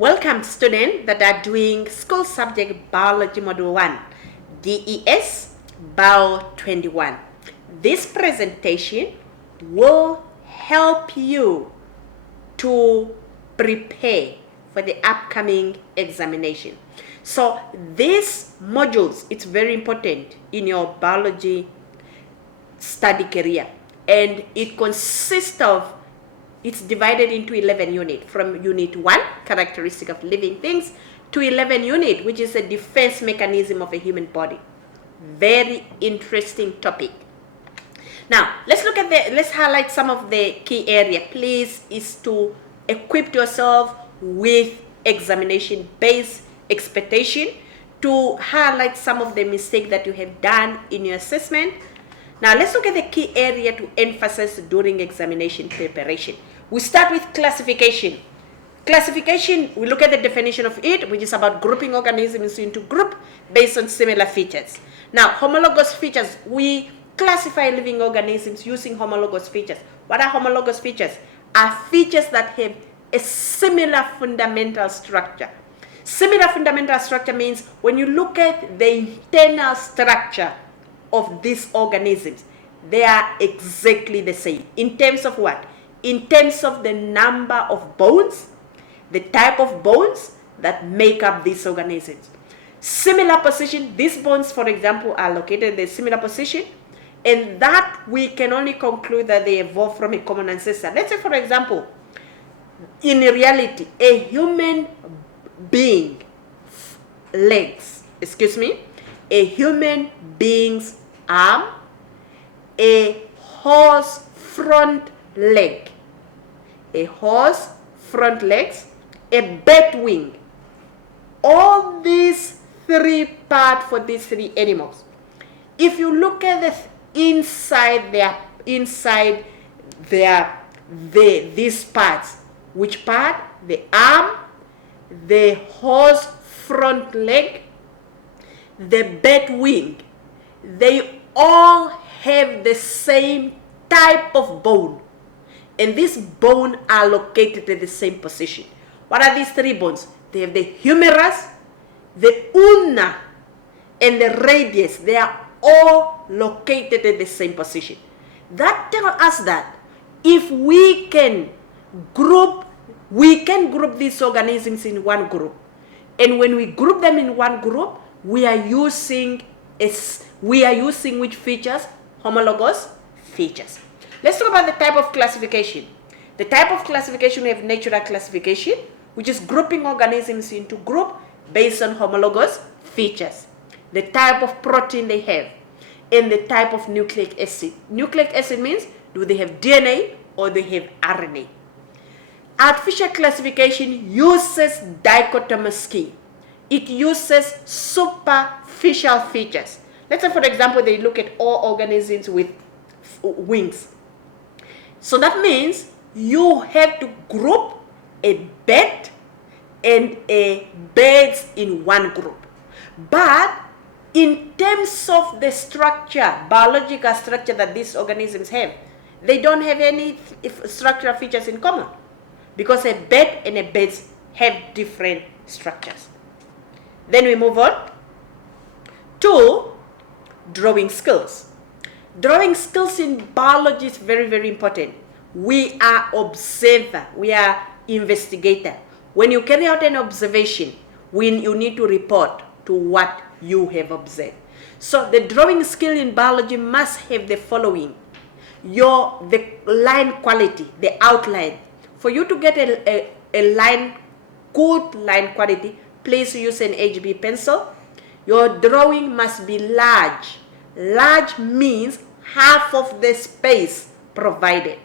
Welcome students that are doing school subject Biology Module 1, DES BIO21. This presentation will help you to prepare for the upcoming examination. So these modules, it's very important in your biology study career, and it consists of, it's divided into 11 units, from unit 1, characteristic of living things, to 11 unit, which is a defense mechanism of a human body. Very interesting topic. Now, let's highlight some of the key area. Please, is to equip yourself with examination-based expectation, to highlight some of the mistakes that you have done in your assessment. Now, let's look at the key area to emphasize during examination preparation. We start with classification. Classification, we look at the definition of it, which is about grouping organisms into groups based on similar features. Now, homologous features, we classify living organisms using homologous features. What are homologous features? Are features that have a similar fundamental structure. Similar fundamental structure means when you look at the internal structure of these organisms, they are exactly the same. In terms of what? In terms of the number of bones, the type of bones that make up these organisms. Similar position, these bones, for example, are located in a similar position, and that we can only conclude that they evolved from a common ancestor. Let's say, for example, in reality, a human being legs, a human being's arm, a horse front leg, a horse front legs, a bat wing. All these three parts for these three animals. If you look at the these parts, which part? The arm, the horse front leg, the bat wing, they all have the same type of bone, and these bones are located in the same position. What are these three bones? They have the humerus, the ulna, and the radius. They are all located in the same position. That tells us that if we can group these organisms in one group, and when we group them in one group, we are using which features? Homologous features. Let's talk about the type of classification. The type of classification, we have natural classification, which is grouping organisms into groups based on homologous features, the type of protein they have, and the type of nucleic acid. Nucleic acid means, do they have DNA or they have RNA? Artificial classification uses dichotomous scheme. It uses superficial features. Let's say, for example, they look at all organisms with wings. So that means you have to group a bat and a birds in one group. But in terms of the structure, biological structure that these organisms have, they don't have any structural features in common, because a bat and a bird have different structures. Then we move on to drawing skills. Drawing skills in biology is very, very important. We are observer, we are investigator. When you carry out an observation, you need to report to what you have observed. So the drawing skill in biology must have the following: the line quality, the outline. For you to get a line, good line quality, please use an HB pencil. Your drawing must be large. Large means half of the space provided,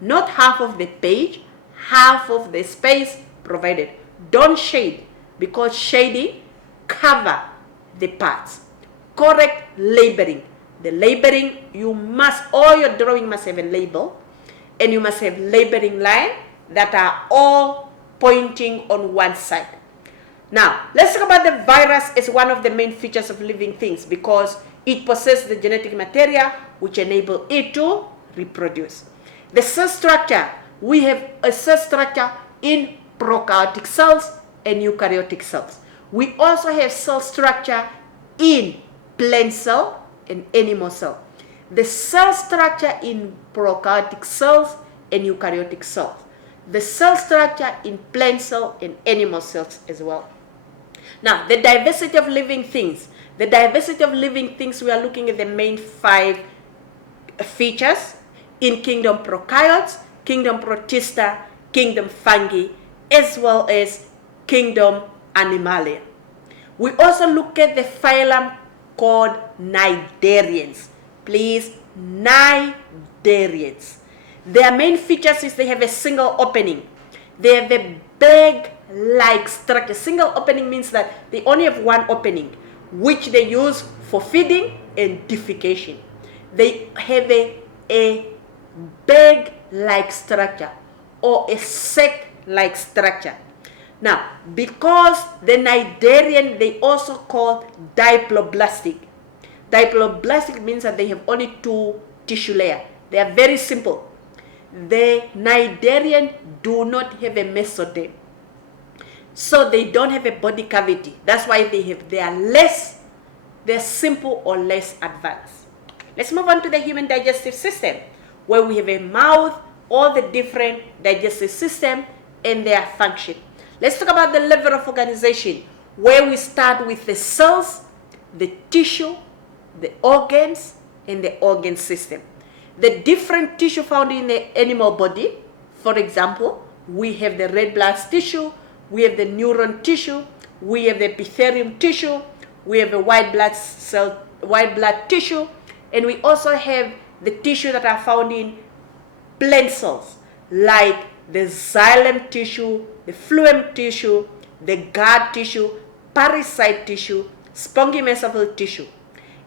not half of the page, half of the space provided. Don't shade, because shading cover the parts. Correct labeling. The labeling, all your drawing must have a label, and you must have labeling line that are all pointing on one side. Now, let's talk about the virus as one of the main features of living things, because it possesses the genetic material which enable it to reproduce. The cell structure, we have a cell structure in prokaryotic cells and eukaryotic cells. We also have cell structure in plant cell and animal cell. The cell structure in prokaryotic cells and eukaryotic cells. The cell structure in plant cell and animal cells as well. Now, the diversity of living things. The diversity of living things, we are looking at the main 5 features in kingdom prokaryotes, kingdom protista, kingdom fungi, as well as kingdom animalia. We also look at the phylum called cnidarians. Please, cnidarians. Their main features is they have a single opening. They have a bag-like structure. Single opening means that they only have one opening, which they use for feeding and defecation. They have a bag-like structure or a sac-like structure. Now, because the cnidarian, they also call diploblastic. Diploblastic means that they have only 2 tissue layers. They are very simple. The cnidarian do not have a mesoderm. So they don't have a body cavity. That's why they're simple or less advanced. Let's move on to the human digestive system, where we have a mouth, all the different digestive system and their function. Let's talk about the level of organization, where we start with the cells, the tissue, the organs, and the organ system. The different tissue found in the animal body, for example, we have the red blood tissue, we have the neuron tissue, we have the epithelium tissue, we have the white blood tissue, and we also have the tissue that are found in plant cells, like the xylem tissue, the phloem tissue, the guard tissue, parasite tissue, spongimesophil tissue.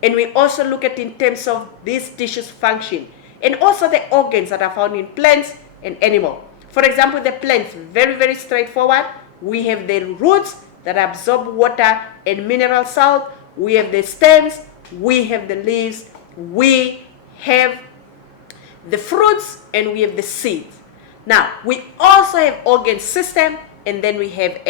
And we also look at in terms of these tissues function, and also the organs that are found in plants and animal. For example, the plants, very, very straightforward. We have the roots that absorb water and mineral salt. We have the stems, we have the leaves, we have the fruits, and we have the seeds. Now, we also have organ system, and then we have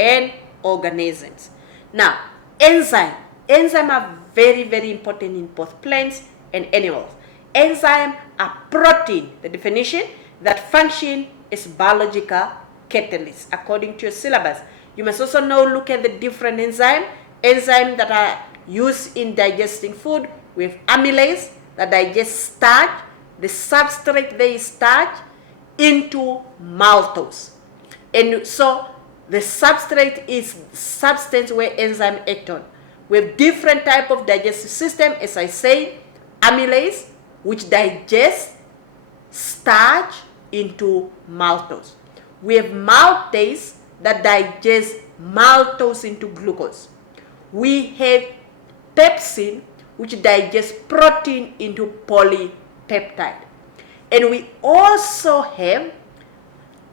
organisms. Now, enzymes are very, very important in both plants and animals. Enzymes are protein, the definition, that function as biological catalysts, according to your syllabus. You must also now look at the different enzymes that are used in digesting food. We have amylase that digest starch. The substrate they starch into maltose. And so the substrate is substance where enzyme act on. We have different type of digestive system, as I say, amylase, which digests starch into maltose. We have maltase that digests maltose into glucose. We have pepsin, which digests protein into polypeptide. And we also have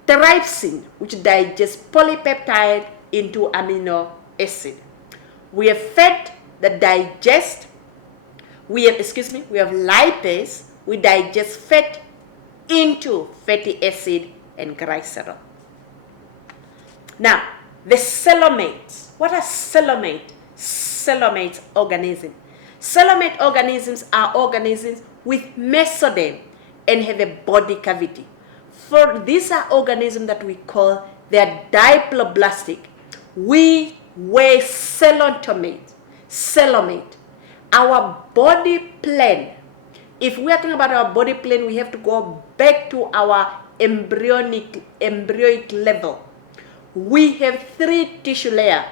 trypsin, which digests polypeptide into amino acid. We have fat that digests, we have lipase, we digest fat into fatty acid and glycerol. Now, the coelomates. What are coelomates? Coelomate organisms. Coelomate organisms are organisms with mesoderm and have a body cavity. For these are organisms that we call, they are diploblastic. We were coelomate. Our body plan. If we are talking about our body plan, we have to go back to our embryonic level. We have 3 tissue layers,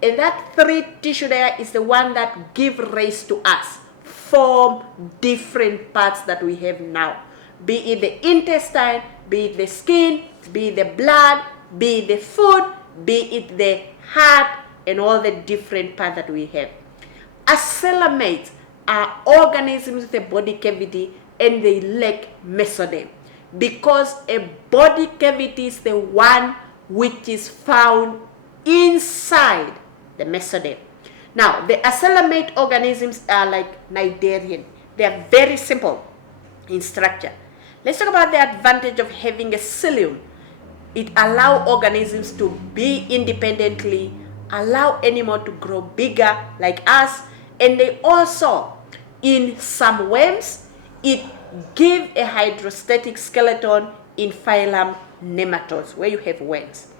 and that 3 tissue layer is the one that give rise to us, form different parts that we have now. Be it the intestine, be it the skin, be it the blood, be it the food, be it the heart, and all the different parts that we have. Coelomates are organisms with a body cavity, and they lack mesoderm, because a body cavity is the one which is found inside the mesoderm. Now, the coelomate organisms are like cnidarian. They are very simple in structure. Let's talk about the advantage of having a cilium It allows organisms to be independently, allow animal to grow bigger like us, and they also, in some worms, it give a hydrostatic skeleton in phylum nematodes, where you have worms.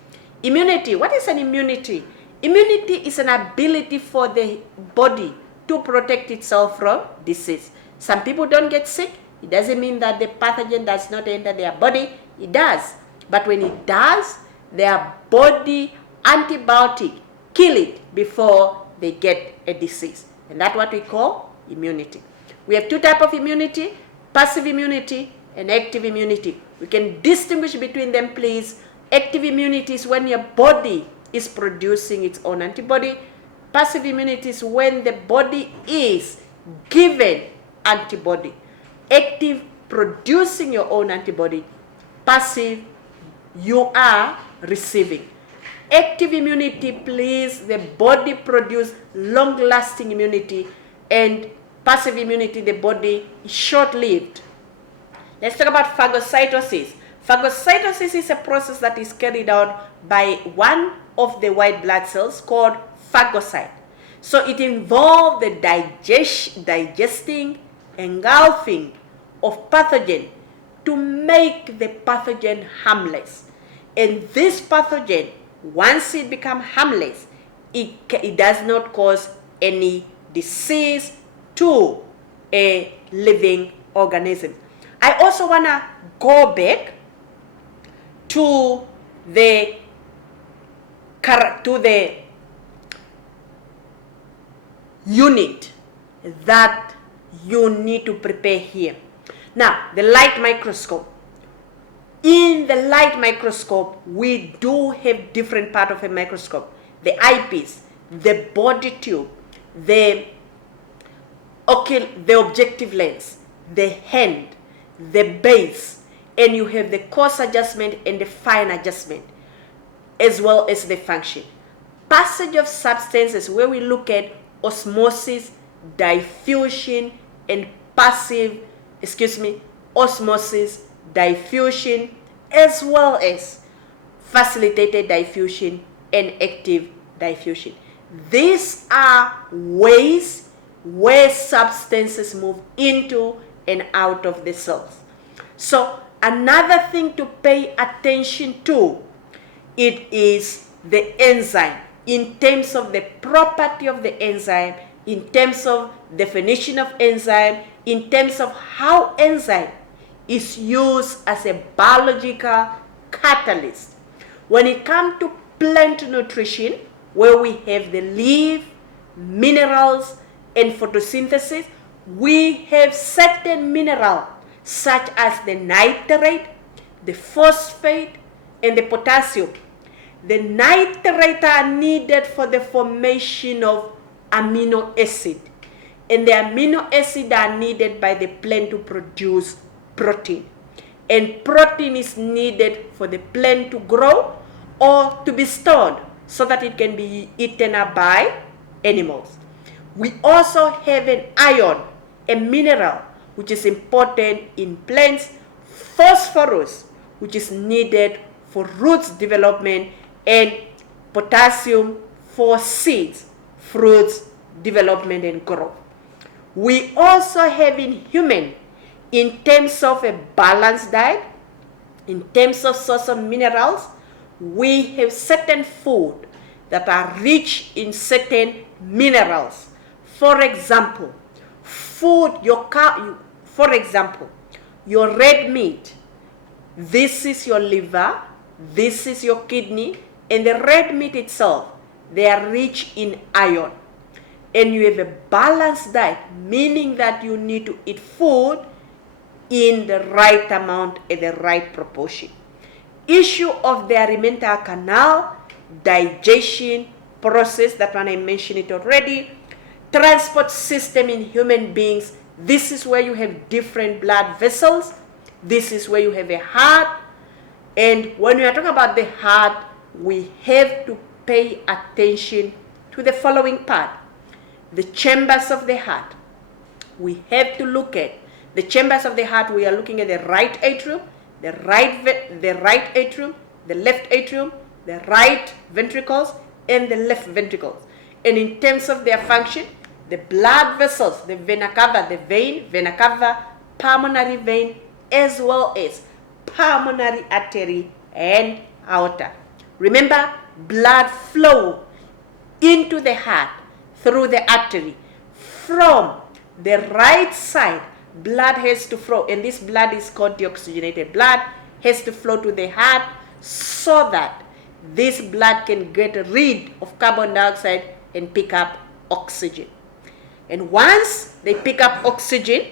Immunity. What is an immunity? Immunity is an ability for the body to protect itself from disease. Some people don't get sick. It doesn't mean that the pathogen does not enter their body. It does. But when it does, their body antibiotic kill it before they get a disease. And that's what we call immunity. We have two types of immunity: passive immunity and active immunity. We can distinguish between them, please. Active immunity is when your body is producing its own antibody. Passive immunity is when the body is given antibody. Active, producing your own antibody. Passive, you are receiving. Active immunity, please, the body produce long-lasting immunity, and passive immunity, the body is short-lived. Let's talk about phagocytosis. Phagocytosis is a process that is carried out by one of the white blood cells called phagocyte. So it involves the digesting, engulfing of pathogen to make the pathogen harmless. And this pathogen, once it becomes harmless, it does not cause any disease to a living organism. I also want to go back to the unit that you need to prepare here. Now, the light microscope. In the light microscope, we do have different parts of a microscope: the eyepiece, the body tube, the objective lens, the hand, the base, and you have the coarse adjustment and the fine adjustment, as well as the function. Passage of substances, where we look at osmosis, diffusion, and osmosis, diffusion, as well as facilitated diffusion and active diffusion. These are ways where substances move into and out of the cells. So another thing to pay attention to, it is the enzyme, in terms of the property of the enzyme, in terms of definition of enzyme, in terms of how enzyme is used as a biological catalyst. When it comes to plant nutrition, where we have the leaf, minerals, and photosynthesis, we have certain minerals such as the nitrate, the phosphate, and the potassium. The nitrate are needed for the formation of amino acid, and the amino acid are needed by the plant to produce protein. And protein is needed for the plant to grow or to be stored so that it can be eaten up by animals. We also have an iron, a mineral, which is important in plants, phosphorus, which is needed for roots development, and potassium for seeds, fruits development and growth. We also have in human, in terms of a balanced diet, in terms of source of minerals, we have certain food that are rich in certain minerals. For example, your red meat, this is your liver, this is your kidney, and the red meat itself, they are rich in iron. And you have a balanced diet, meaning that you need to eat food in the right amount and the right proportion. Issue of the alimental canal, digestion process, that one I mentioned it already. Transport system in human beings, this is where you have different blood vessels. This is where you have a heart. And when we are talking about the heart, we have to pay attention to the following part: the chambers of the heart. We have to look at the chambers of the heart. We are looking at the right atrium, the right atrium, the left atrium, the right ventricles, and the left ventricles. And in terms of their function, the blood vessels, the vena cava, the vein, vena cava, pulmonary vein, as well as pulmonary artery and aorta. Remember, blood flow into the heart through the artery. From the right side, blood has to flow, and this blood is called deoxygenated blood, has to flow to the heart so that this blood can get rid of carbon dioxide and pick up oxygen. And once they pick up oxygen,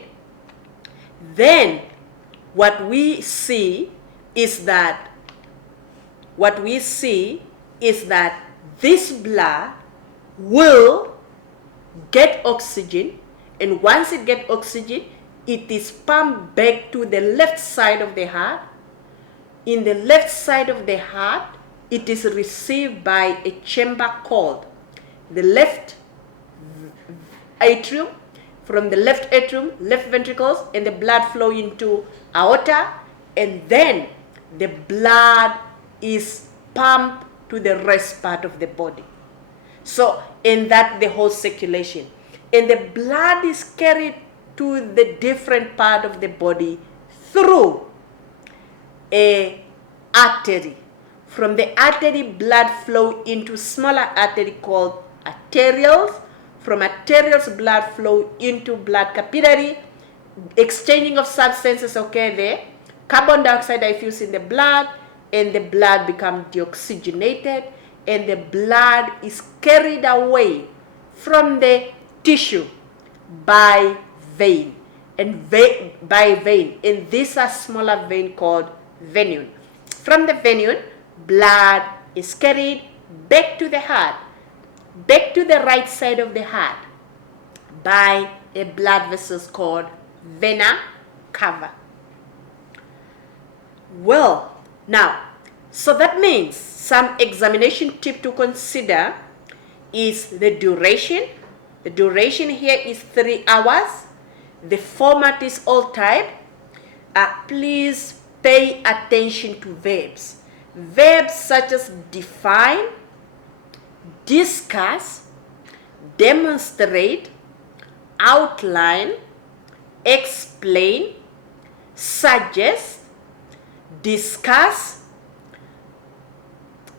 then what we see is that this blood will get oxygen, and once it gets oxygen, it is pumped back to the left side of the heart. In the left side of the heart, it is received by a chamber called the left atrium. From the left atrium, left ventricles, and the blood flow into aorta, and then the blood is pumped to the rest part of the body. So, in that, the whole circulation. And the blood is carried to the different part of the body through a artery. From the artery, blood flow into smaller artery called arterioles. From arterioles, blood flow into blood capillary. Exchanging of substances occur there. Carbon dioxide diffuses in the blood, and the blood becomes deoxygenated, and the blood is carried away from the tissue by vein. And and these are smaller vein called venule. From the venule, blood is carried back to the heart, back to the right side of the heart by a blood vessel called vena cava. Well, now, so that means some examination tip to consider is the duration. The duration here is 3 hours. The format is all type. Please pay attention to verbs. Verbs such as define, discuss, demonstrate, outline, explain, suggest, discuss,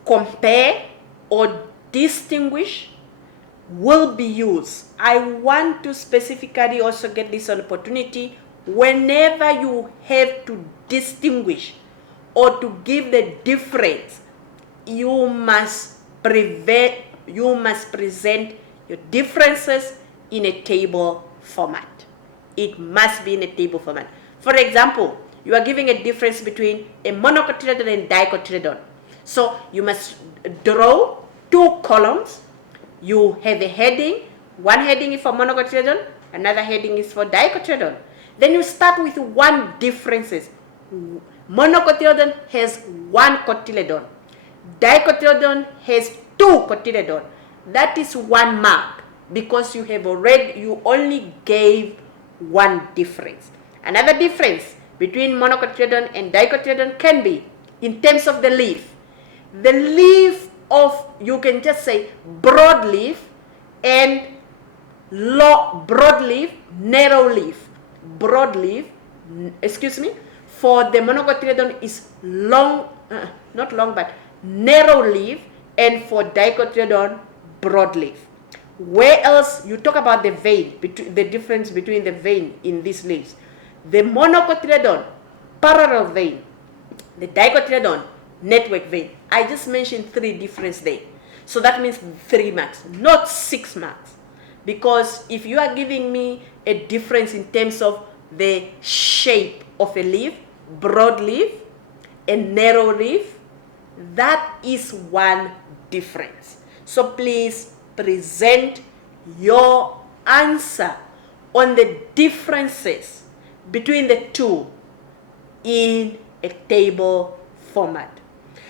compare, or distinguish will be used. I want to specifically also get this opportunity. Whenever you have to distinguish or to give the difference, you must present your differences in a table format. It must be in a table format. For example, you are giving a difference between a monocotyledon and dicotyledon. So you must draw 2 columns. You have a heading. One heading is for monocotyledon, another heading is for dicotyledon. Then you start with 1 differences. Monocotyledon has 1 cotyledon. Dicotyledon has 2 cotyledon. That is 1 mark because you only gave 1 difference. Another difference between monocotyledon and dicotyledon can be in terms of the leaf. The leaf of, you can just say broadleaf and broadleaf, narrow leaf. Broadleaf, for the monocotyledon is long, not long, but narrow leaf, and for dicotyledon, broadleaf. Where else you talk about the vein, the difference between the vein in these leaves? The monocotyledon, parallel vein. The dicotyledon, network vein. I just mentioned 3 differences there. So that means 3 marks, not 6 marks. Because if you are giving me a difference in terms of the shape of a leaf, broad leaf and narrow leaf, that is 1 difference. So please present your answer on the differences between the 2 in a table format.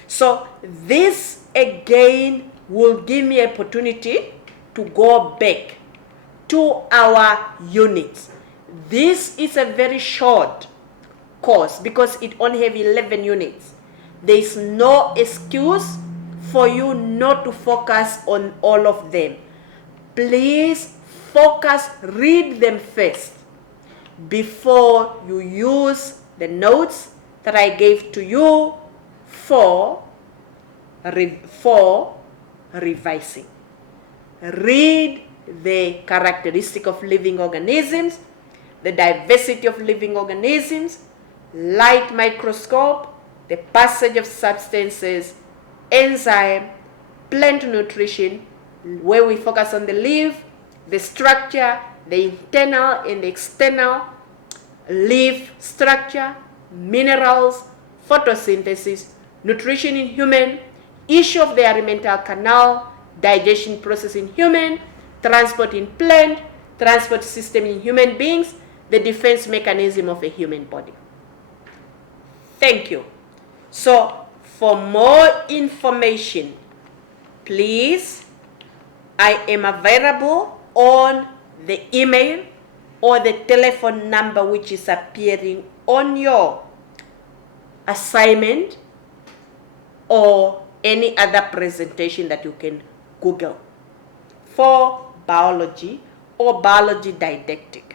So this again will give me an opportunity to go back to our units. This is a very short course because it only have 11 units. There is no excuse for you not to focus on all of them. Please focus, read them first before you use the notes that I gave to you for revising. Read the characteristic of living organisms, the diversity of living organisms, light microscope, the passage of substances, enzyme, plant nutrition, where we focus on the leaf, the structure, the internal and the external leaf structure, minerals, photosynthesis, nutrition in human, issue of the alimental canal, digestion process in human, transport in plant, transport system in human beings, the defense mechanism of a human body. Thank you. So, for more information, please, I am available on the email or the telephone number which is appearing on your assignment or any other presentation that you can Google for biology or biology didactics.